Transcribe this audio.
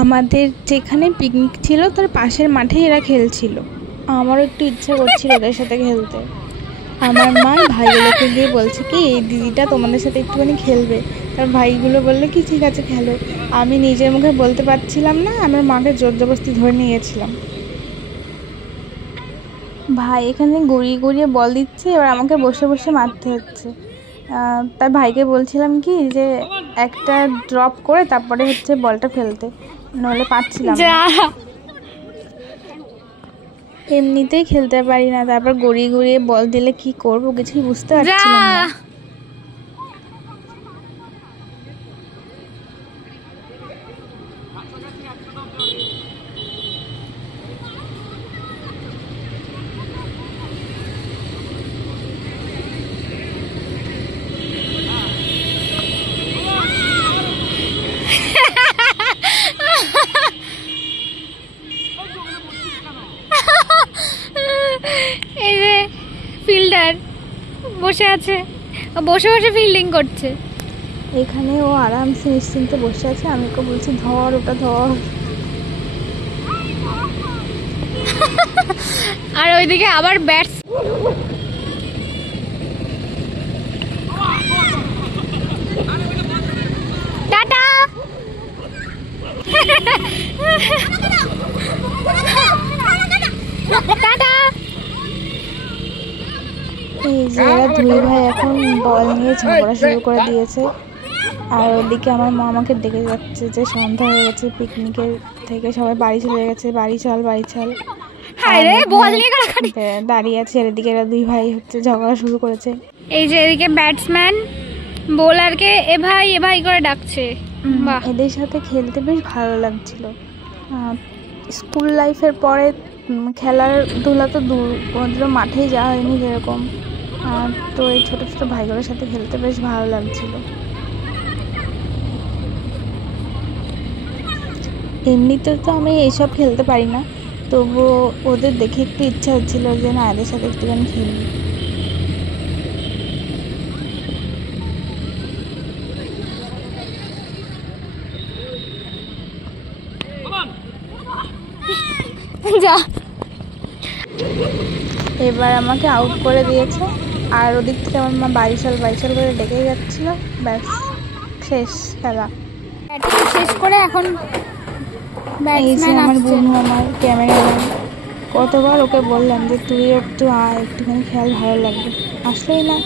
আমাদের যেখানে পিকনিক ছিল তার পাশের মাঠে এরা খেলছিল। আমারও একটু ইচ্ছা করছিল ওদের সাথে খেলতে। আমার মা ভাইগুলোকে দিয়ে বলছে কি এই দিদিটা তোমাদের সাথে একটুখানি খেলবে। তার ভাইগুলো বললে কি ঠিক আছে খেলো। আমি নিজের মুখে বলতে পারছিলাম না, আমার মাকে জোর জবরদস্তি ধরে নিয়ে গেছিলাম। ভাই এখানে গড়িয়ে গড়িয়ে বল দিচ্ছে, এবার আমাকে বসে বসে মারতে হচ্ছে। তার ভাইকে বলছিলাম কি যে একটা ড্রপ করে তারপরে হচ্ছে বলটা ফেলতে, নইলে পারছিলাম না। এমনিতেই খেলতে পারি না, তারপর গড়িয়ে গড়িয়ে বল দিলে কি করব কিছুই বুঝতে পারছিলাম না। এই যে ফিল্ডার বসে আছে, বসে বসে ফিল্ডিং করছে। এখানে ও আরামসে নিশ্চিন্তে বসে আছে, আমি ওকে বলছি ধর ওটা ধর। আর ওইদিকে আবার ব্যাটস টাটা টাটা। এই যে এরা দুই ভাই এখন বল নিয়ে ঝগড়া শুরু করে দিয়েছে। আর ওদিকে আমার মা আমাকে ডেকে যাচ্ছে যে সন্ধ্যা হয়ে গেছে, পিকনিকের থেকে সবাই বাড়ি চলে গেছে, বাড়ি চল বাড়ি চল। দাঁড়িয়ে আছে, এদিকে এরা দুই ভাই হচ্ছে ঝগড়া শুরু করেছে। এই যে এদিকে ব্যাটসম্যান বোলারকে এ ভাই করে ডাকছে। এদের সাথে খেলতে বেশ ভালো লাগছিল। স্কুল লাইফের পরে খেলাধুলা তো দূর, কোনোদিনও মাঠেই যাওয়া হয়নি যেরকম। তো এই ছোটো ছোটো ভাইগুলোর সাথে খেলতে বেশ ভালো লাগছিল। এমনিতে তো আমি এইসব খেলতে পারি না, তবুও ওদের দেখে একটু ইচ্ছা হচ্ছিল যে না এদের সাথে একটুখানি খেলি। এবার আমাকে আউট করে দিয়েছে, আর ওদিক থেকে আমার মা বাড়ি চল করে ডেকে যাচ্ছিল। ব্যাস শেষ খেলা শেষ করে এখন এই যে আমার বোনু, আমার ক্যামেরাম্যান, কতবার ওকে বললাম যে তুই একটু আয় একটুখানি খেয়াল ভালো লাগবে, আসলেই না।